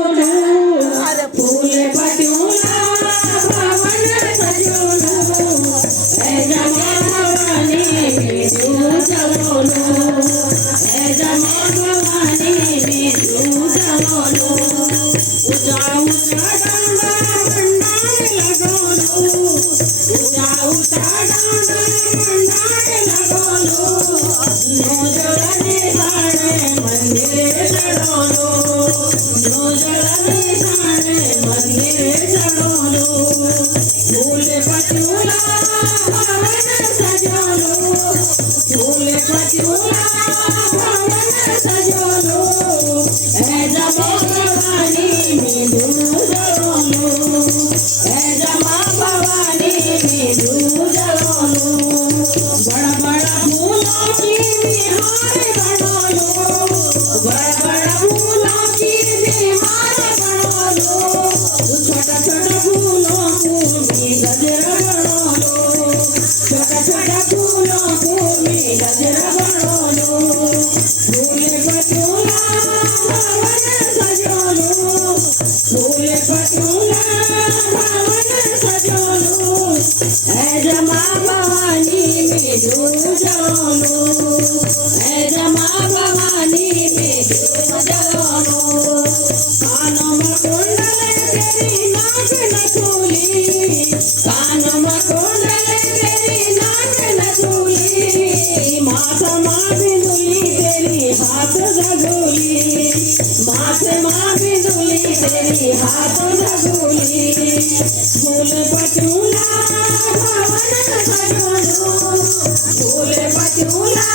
अरे फूले पटूला भवन सजोलो ए जमा भवानी तू चलोलो ए जमा भवानी तू चलोलो ऊंचा ऊंचा डंडा मंडार लगोलो ऊंचा ऊंचा डंडा मंडार लगोलो नौजवानी साड़े मंदिरे चढ़ोलो नौजवानी साड़े मंदिरे चढ़ोलो फूल पटूला भवन सजोलो फूल पटूला भवन सजोलो ए जमा भवानी मिलू जलोलो ए जमा भवानी मिलू जलोलो बड़ा बड़ा फूलों की बिहार बनोलो बड़ा बड़ा फूलों की बिहार बनोलो छोटा छोटा फूलों को भी गजरा बनोलो छोटा छोटा फूलों को भी गजरा बनोलो फूल पटूला भवन सजोलो फूल पटूला भवन सजोलो ए जमा भवानी मिलू जलोलो ए जमा भवानी मिलू जलोलो कानों में कुंडल तेरी नाक नथुली कानों में कुंडल तेरी नाक नथुली माथा माँ बिंदुली तेरी हाथ जगोली माथे माँ बिंदुली तेरी हाथ जगोली फूल पटूला भवन सजोलो फूल पटूला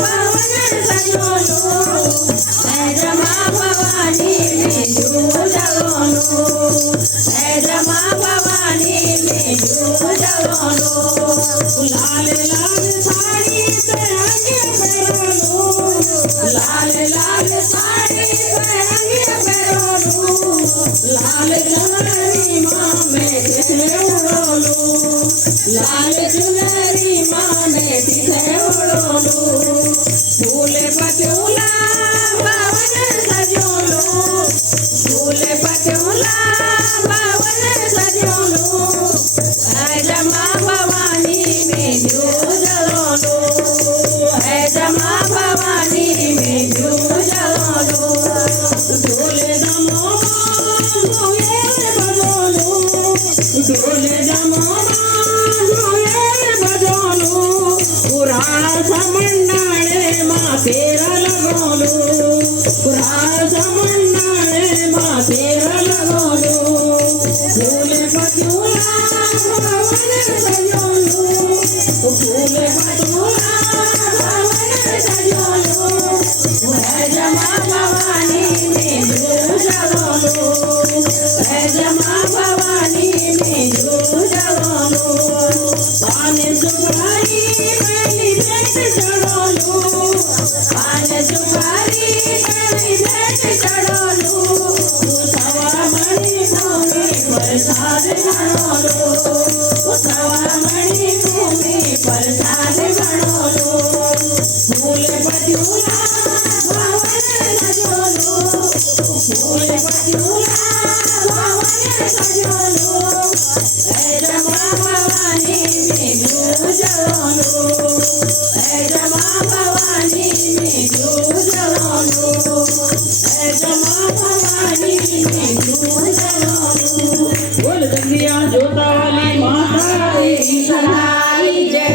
भवन सजोलो ए जमा भवानी मिलू जलोलो ए जमा भवानी मिलू जलोलो लाल लाल साड़ी पे आगे पहरोलो लाल लाल साड़ी पे आगे पहरोलो लाल चुनरी माँ में तिथे उड़ोलो लाल चुनरी माँ में तिथे उड़ोलो फूल पटूला भवन सजोलो फूल पटूला भवन सजोलो ए जमा भवानी मिलू जलोलो ए जमा भवानी मिलू जलोलो ढोल दमो धोए बजोलो ढोल दमो धोए बजोलो पुराण समंडाळे माँ तेरा लगोलो पुराण समंडाळे माँ तेरा लगोलो फूल पटूला भवन सजोलो फूल पटूला भवन सजोलो ए जमा भवानी मिलू जलोलो ए जमा भवानी मिलू जलोलो पान सुपारी मैंने भेंट चढ़ोलो पान सुपारी मैंने भेंट चढ़ोलो सवा मणि भूमि प्रसाद बनोलो सवा मणि भूमि प्रसाद बनोलो फूल पटूला भवन सजोलो फूल पटूला भवन सजोलो ए